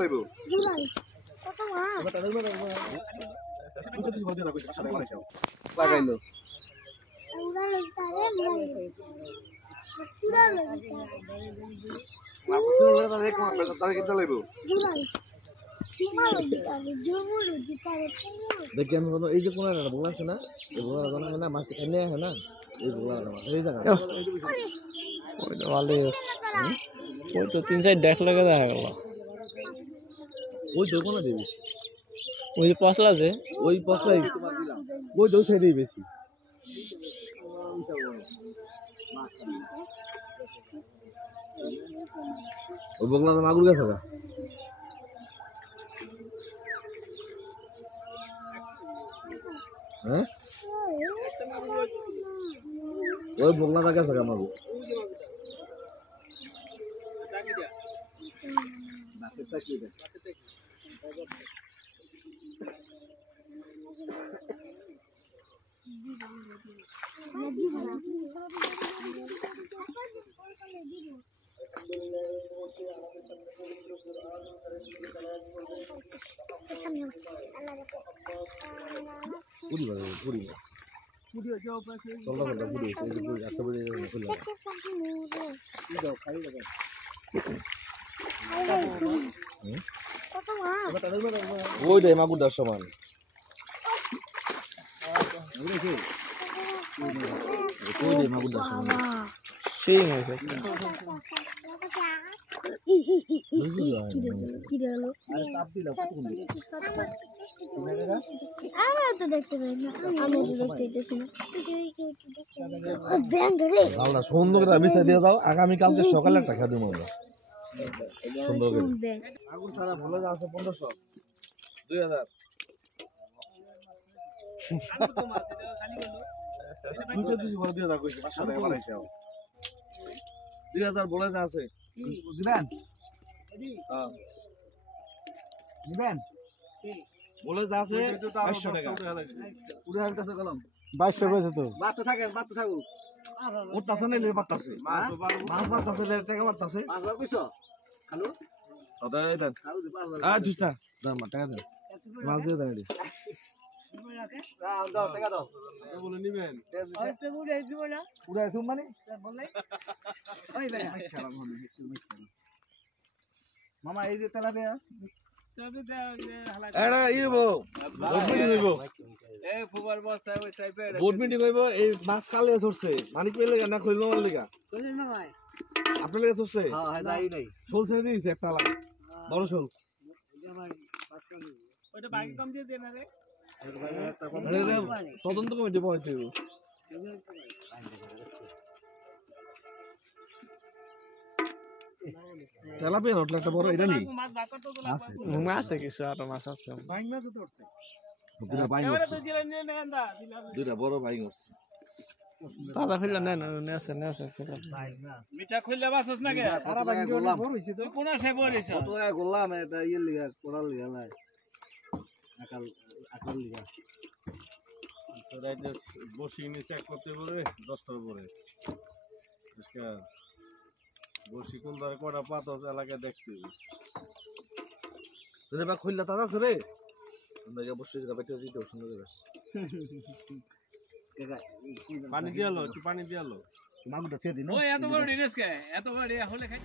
লাগবো কত মাছ লাগাইলো উড়া লাগতারে পুরা লাগতারে তাহলে কিনতে লাগবো দেখি আমি এই যে কোনো একটা বলা আছে না এই বলা না মাছ এনে আছে না এই বলা মাছ এই জায়গা ওই তো ভালোই ওই তো 3-4 দেখ লাগে দেখা গেল ওই দোকানে দিয়ে বেশি ওই যে পশলা যে ওই পছলাই ওই দো সাইডেই বেশি ওই বগলা তো মাগুর গেছে হ্যাঁ ওই বগলা টা গেছে মাগুর পুরি বাবা পুরি চলো পুরি পুরি একটা পুরি পুরি ওই রে মাগুরটার সমান ওই রে মাগুরটার সমান সেই মাছ একটা সুন্দর করে বিছাই দিয়ে দাও আগামীকালকে সকালে একটা খেয়ে দেবো আমরা সুন্দর করে আগুন ছাড়া ভালো আছে 1500 2000 2000 বলে যা আছে দিবেন দিবেন বলে যা আছে 500 টাকা পুরো হালতাছে কলম 2200 কইছে তো বাড়তে থাকুক উঠতাছে না লে বাড়তাছে মাছ বাড়তাছে লে টাকা বাড়তাছে 5000 কইছো খালু দাদা এই দেন আ দুস্তা দাম টাকা দেন মাছ দিয়ে দেন দাও টাকা দাও বলে নিবেন উড়াই তুমি মানে মামা এই যে তেলাপিয়া এড়া ইবো বোট মিটিং হইবো বোট মিটিং হইবো এই মাছ কালে ছড়ছে মানিক পেলে না কইলো আমার লাগা আপনার লাগা ছড়ছে হ্যাঁ যাই নাই শোল ছেড়ে দিয়েছে একটা লাগে বড় শোল ওটা বাকি কম দিয়ে দেন রে তদন্ত কমিটি পৌঁছে তেলাপিয়া নটলা একটা বড় এটা নেই মাছ আছে কিছু আর মাছ আছে বাইং মাছ তো উঠছে দুটা বাইং দুটা বড় বাইং আছে দাদা ফেললা না আছে মিঠা খুললে বাসস না কে সারা বাইং গোলাম তুই কোন সে বলিস কত টাকা গোলাম এটা ইয়ে লিগা কোড়াল লিগা নাই আকাল লিগা তোরা যে বসি নি চেক করতে বলে 10টার উপরে আজকে বসি কোন ধরে কটা পাত আছে এলাকা দেখতে রে বা খুললা তাজা আছে রে আমরা বসে দিলা বাইতে দিতে সুন্দর করে পানি দিয়ালো একটু পানি দিয়ালো মাগুটা তে দিন ও এত বড় ডিনেস কে এত বড় হলে খাই